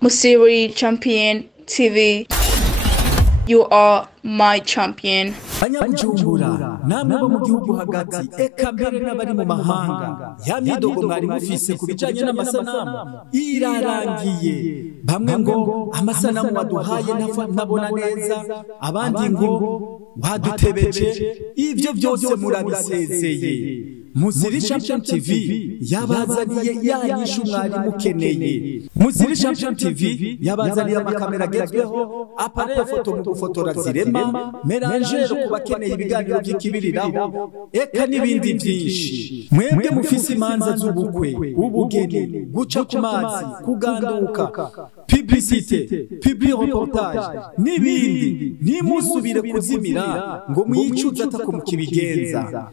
Musiri Champion TV. You are my champion. Banyabujumbura namwe bo mu gihugu hagati eka mbere n'abari mu mahanga ya midogo mwari mufise kubijanye n'amasanamu irarangiye. Bamwe ngo amasanamu waduhaye nabona neza, abandi ngo wadutebeje. Ivyo byose murabisezeye. Musiri Champion TV yabazaniye yanyishu mwari mukeneye. Musiri Champion TV yabazaniye amakamera agezweho, appareil photo mu gufotora zirema, meranger ku bakeneye ibiganiro by'ikibiriraho, eka n'ibindi byinshi. Mwebwe mufise imanza z'ubukwe, ubugeni, guca ku mazi, kuganduka, publicité, public reportage n'ibindi, ntimusubire kuzimira ngo mwicuze atako mukibigenza.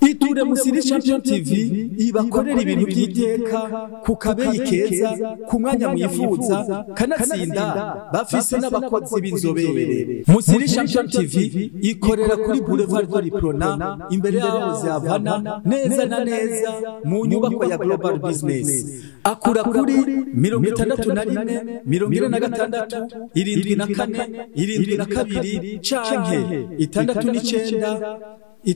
Iture Musiri Champion TV ibakorera ibintu by'iteka ku kabeyi keza, ku mwanya mwifuza, kanatsinda bafise n'abakozi b'inzobere. Musiri Champion TV ikorera kuri Boulevard de Liprona imbere yaho Havana, neza na neza mu nyubako ya Global Business. Akura kuri 61 76 74 72 canke 69 5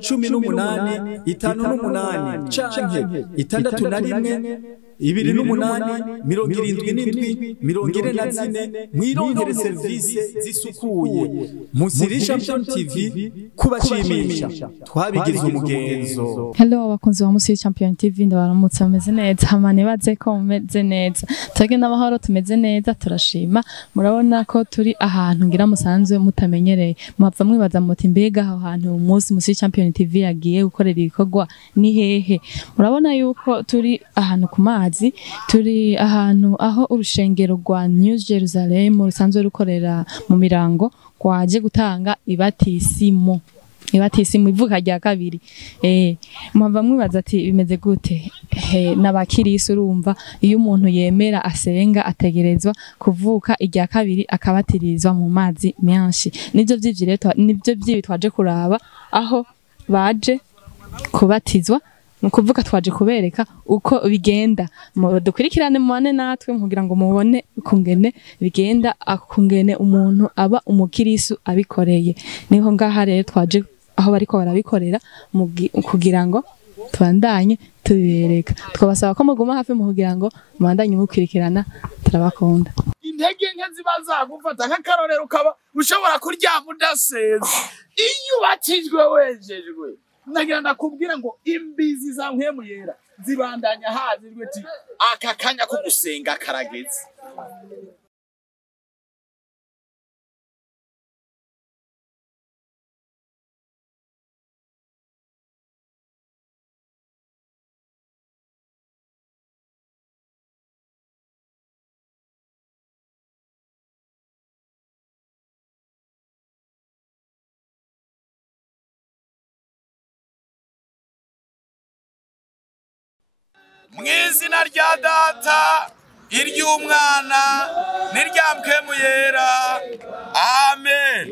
18 58 canke 61 28 77 44 mwirongere service zisukuye. Musiri Champion TV kubashimisha twabigize umugenzo. Hello abakunzi ba Musiri Champion TV, ndabaramutse bameze neza, hamane baze ko mumeze neza, tugenda amahoro tumeze neza turashima. Murabona ko turi ahantu ngira musanzwe mutamenyereye, mwapfa mwibaza muti mbega aho hantu umunsi Musiri Champion TV yagiye gukorera ibikorwa ni hehe. Murabona yuko turi ahantu ku mazi, turi ahantu aho urushengero rwa New Jerusalem rusanzwe rukorera mu Mirango kwaje gutanga ibatisimu ivuka rya kabiri. Mwava mwibaza ati bimeze gute? N'abakirisi urumva iyo umuntu yemera asenga ategerezwa kuvuka irya kabiri akabatirizwa mu mazi menshi. Nivyo vyibi twaje kuraba aho baje kubatizwa, nukuvuga twaje kubereka uko bigenda. Dukurikirane mwane natwe kugira ngo mubone kungene bigenda, akungene umuntu aba umukirisu abikoreye. Niho ngaha rero twaje aho bariko barabikorera kugira ngo tubandanye tubereka. Twabasaba ko muguma hafi mu kugira ngo mubandanye mukurikirana, turabakunda. Intege nke zibaza gufata nk'akarorero kaba ushobora kuryama udaseza iyo batijwe wejejwe. Nagira ndakubwira ngo imbizi za mpemu yera zibandanya hazirwe ati aka kanya ko gusenga karageze. Mwizina rya Data, iry'Umwana, n'irya Mpwemu Yera. Amen.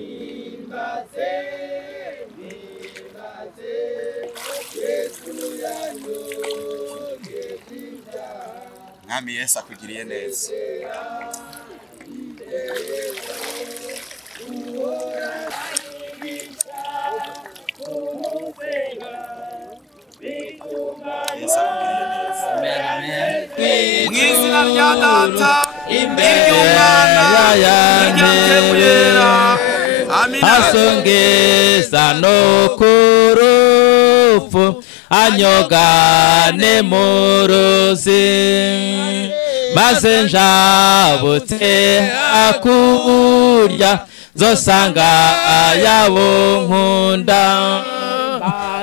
Mwami Yesu akugiriye neza. Mwizina rya Data, iry'Umwana, n'irya Mpwemu Yera. Amen. Asongeza no kurufu anyogane muruzi, maze njabutse akurya zosanga yabo nkunda.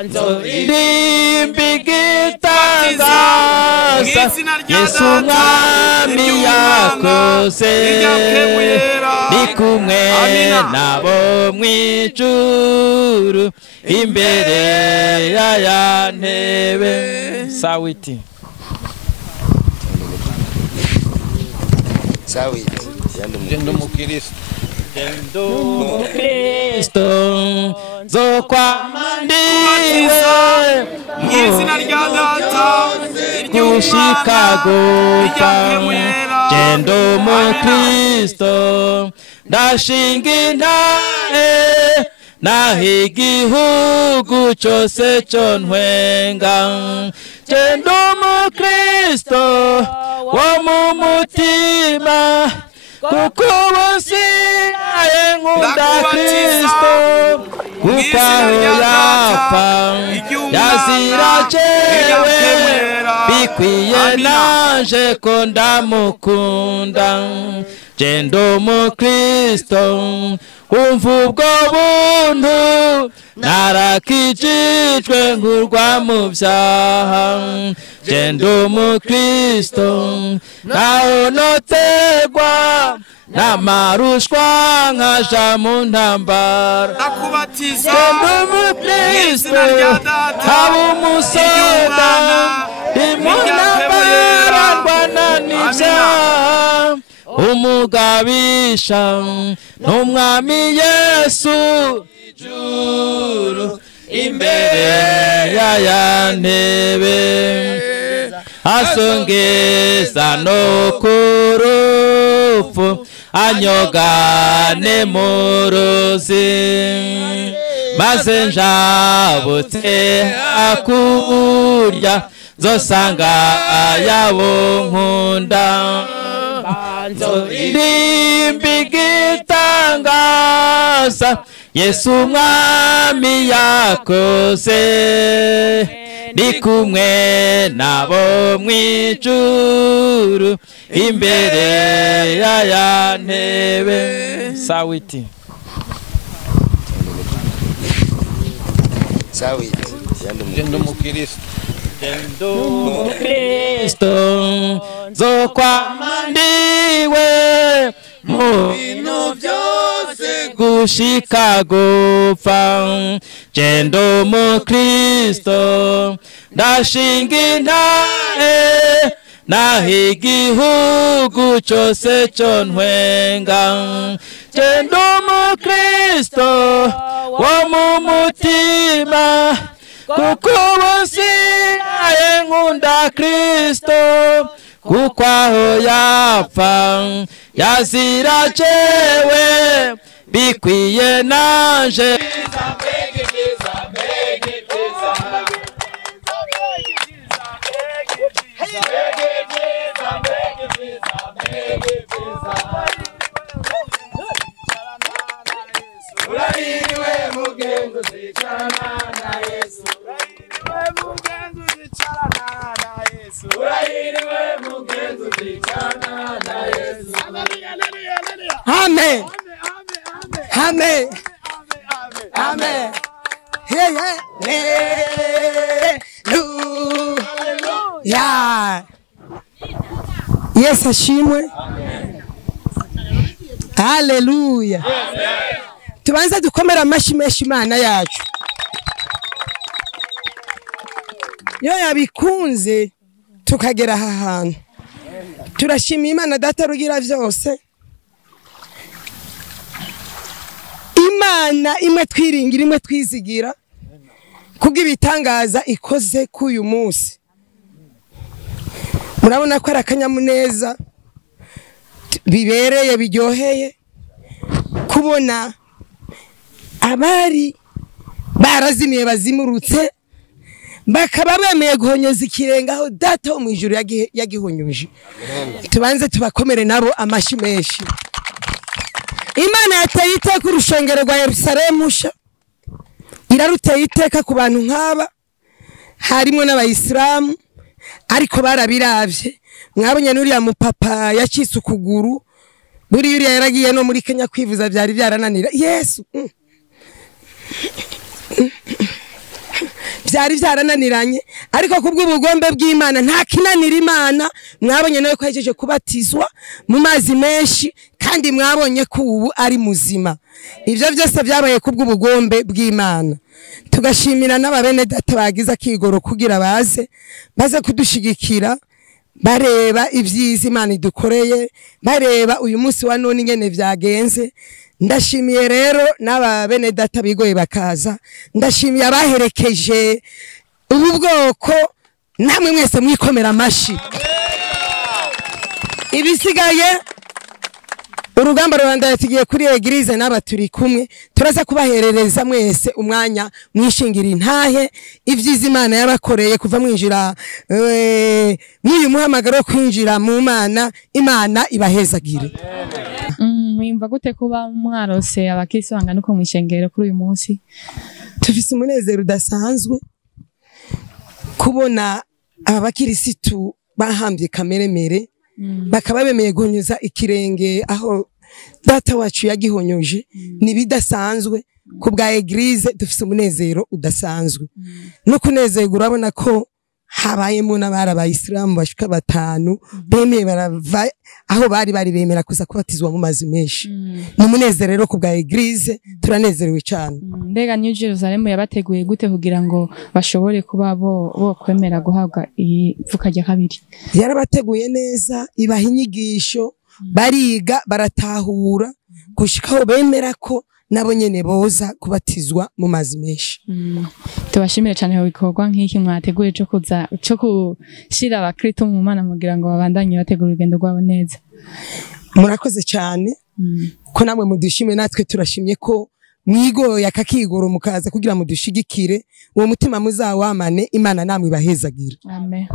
Nzoririmbigitangaza Yesu mwami yakoze, ni kumwe nabo mwijuru imbere ya ntebe. Sawiti Jendo mukiristo Kristo zo kwamandiwe mwizina rya Data, iry'Umwana, n'irya Mpwemu Yera. genda umukristo ndashinga intahe naho igihugu cyose cyo ntwenga genda umukristo wo mu mutima kuko wasigaye nkunda Kristo kuko aho yapfa yazira jewe bikwiye naje ko ndamukunda genda umukristo umva ubwo buntu narakijijwe nkurwa mu byaha genda umukristo naho notegwa n'amarushwa nkaja mu ntambara ndakubatiza genda umukristo haba umusoda imunambara ndwana n'ibyaha umugabisha n'umwami Yesu ijuru imbere ya ntebe asongeza no kurupfu anyogane mu ruzi maze njabutse akurya zosanga yabo nkunda ndirimba igitangaza Yesu umwami yakoze ndi kumwe nabo mw'ijuru imbere ya ntebe sawiti genda umukristo nzokwama ndiwe mu bintu byose gushika gupfa genda umukristo ndashinga intahe naho igihugu cyose cyo ntwenga genda umukristo wo mu mutima kuko wasigaye nkunda Kristo kuko aho yapfa yazira jewe bikwiye naje urahiriwe mugenzi uzicarana na Yesu urahiriwe mugenzi uzicarana na Yesu Amen. Amen. Amen. Hallelujah. Yesu ashimwe. Hallelujah. Tubanza dukomera amashi menshi Imana yacu. Yo yabikunze tukagera aha hantu. Turashimira Imana data rugira byose. Imana imwe twiringira imwe twizigira kubw'ibitangaza ikoze k'uyu munsi. Murabona ko ari akanyamuneza bibereye biryoheye kubona abari barazimiye bazimurutse bakaba bemeye guhonyoza ikirengaho data wo mu ijuru yagihonyuje. Tubanze tubakomere nabo amashi menshi. Imana yateye iteka urushengero rwa Yerusalemu sha iraruteye iteka ku bantu nk'aba harimo n'abayisilamu ariko barabiravye. Mwabonye n'uriya mupapa yacitse ukuguru buri yuriya yaragiye no muri Kenya kwivuza byari byarananira Yesu byari byarananiranye ariko kubw'ubugombe bw'Imana nta kinanira Imana. Mwabonye nawe ko yajeje kubatizwa mu mazi menshi kandi mwabonye ko ubu ari muzima. Ivyo byose byabaye kubw'ubugombe bw'Imana. Tugashimira n'ababene data bagize akigoro kugira baze kudushigikira bareba ivyiza Imana idukoreye bareba uyu munsi wa none ingene vyagenze. Ndashimiye rero n'aba bene data bigoye bakaza. Ndashimiye abaherekeje ubu bwoko namwe mwese mwikomera amashi. ibisigaye urugamba rubanda tugiye kuri Eglise n'aba turi kumwe turaza kubaherereza mwese umwanya mwishingira intahe ivyiza Imana yabakoreye kuva mwinjira mwuyu muhamagaro kwinjira mu Mana Imana ibahezagire. Mwimva gute kuba mwarose abakristo bangana uko mwishengero kuri uyu munsi? Tufise umunezero udasanzwe kubona abakirisitu bahambye kameremere bakaba bemeye guhonyuza ikirenge aho data wacu yagihonyoje nibidasanzwe ku bwa Eglise. Dufise umunezero udasanzwe no kunezerwa urabona ko habayemo n'abari abayisilamu bashika 5 bemeye barava aho bari bemera kuza kubatizwa mu mazi menshi. Ni umunezero rero ku bwa Eglise turanezerewe cyane. Mbega New Jerusalem yabateguye gute kugira ngo bashobore kuba bo kwemera guhabwa ivuka rya kabiri? Yarabateguye neza, ibaha inyigisho, bariga baratahura gushikaho bemera ko nabo nyene boza kubatizwa mu mazi menshi. Tubashimire cyane ho bikorwa nk'iki mwateguye cyo kushira abakristo mu Mana kugira ngo babandanye bategura urugendo rwabo neza. Murakoze cyane ko namwe mudushimye, natwe turashimye ko mwigoye akakigoro mukaza kugira mudushigikire, uwo mutima muzawamane, Imana namwe ibahezagira. Amen.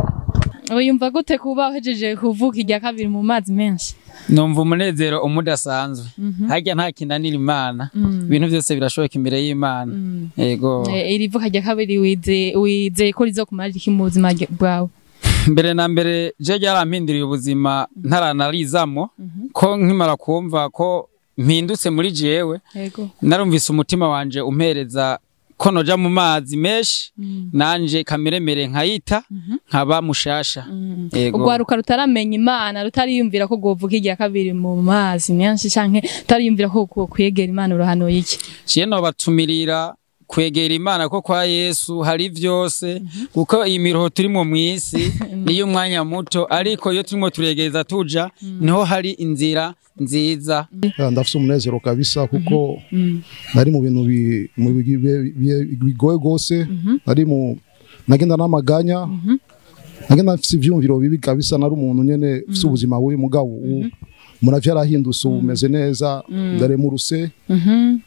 Uyumva gute kuba uhejeje kuvuka irya kabiri mu mazi menshi? Numva umunezero umudasanzwe. Hajya nta kinanira Imana. Ibintu byose birashoboka imbere y'Imana. Yego. Iri vuka rya kabiri wize ko rizokumarira iki mu buzima bwawe? Mbere na mbere je ryarampinduriye ubuzima ntaranalizamo ko nkimara kumva ko mpindutse muri jewe. Yego. Narumvise umutima wanje umpereza ko noja mu mazi menshi nanje kameremere nkayita nkaba mushasha. Yego. Ugwaruka rutaramenya Imana rutariyumvira ko govuka irya kabiri mu mazi menshi canke tariyumvira ko kwegera Imana uruhano yiki? Ciye no batumirira kwegera Imana ko kwa Yesu hari vyose kuko iyi miroho turimo mwisi niyo mwanya muto, ariko iyo turimo turegereza tuja niho hari inzira nziza. Ndafise umunezero kabisa kuko nari mu bintu bigoye gose, nari nagenda n'amaganya, nagenda mfise ivyumviro bibi kabisa, nari umuntu nyene ufise ubuzima bubi, mugabo muravyo yarahindutse, umeze neza, ndaremuruse,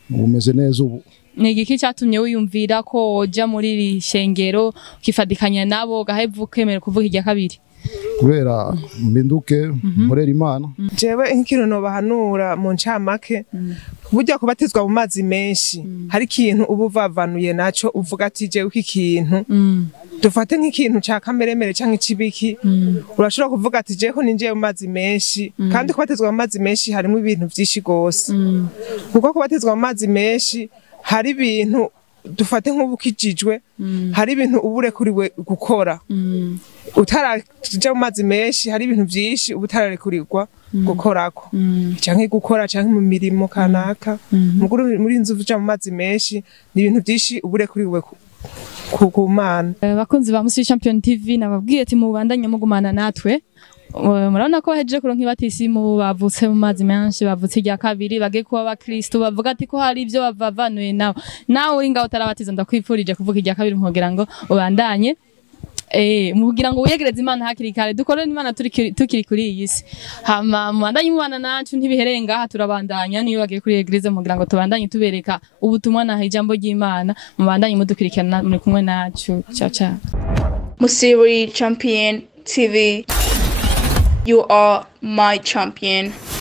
umeze neza ubu. Ni igiki cyatumye wiyumvira ko oja muri iri shengero ukifadikanya nabo gahevu kemera kuvuga irya kabiri? Kubera mbinduke murera Imana. Jewe nk'ikintu no bahanura mu ncamake burya kubatizwa mu mazi menshi hari ikintu ubu vavanuye naco uvuga ati jewe iki kintu dufate nk'ikintu ca kameremere canke cibiki, urashobora kuvuga ati jewe ko ninjiye mu mazi menshi, kandi kubatizwa mu mazi menshi harimo ibintu vyinshi gose. Kuko kubatizwa mu mazi menshi hari ibintu dufate nk'ubukijijwe, hari ibintu uburekuriwe gukora. Utaraja mu mazi menshi hari ibintu vyinshi ubutararekuririrwa gukorako, canke gukora canke mu mirimo kanaka. Muri inzu uja mu mazi menshi ni ibintu vyinshi uburekuriwe ku Mana. Bakunzi ba Musi Champion TV nababwiye ati mubandanye mugumana natwe. Murabona ko hejeje kuronka ibatisimu bavutse mu mazi menshi, bavutse irya kabiri, bage kuba abakristo, bavuga ati ko hari ibyo bavavanuye nawe uri ngaho utarabatiza, ndakwifurije kuvuga irya kabiri kugira ngo ubandanye mugira ngo wiyegereze Imana hakiri kare, dukorere Imana tukiri kuri iyi si. Hama mubandanye mubana nacu ntibiherere ngaha, turabandanya niyo bagiye kuri Eglise mugira ngo tubandanye tubereka ubutumwa na ijambo ry'Imana, mubandanye mudukurikirana muri kumwe nacu. Ciao ciao. Musi Champion TV, you are my champion.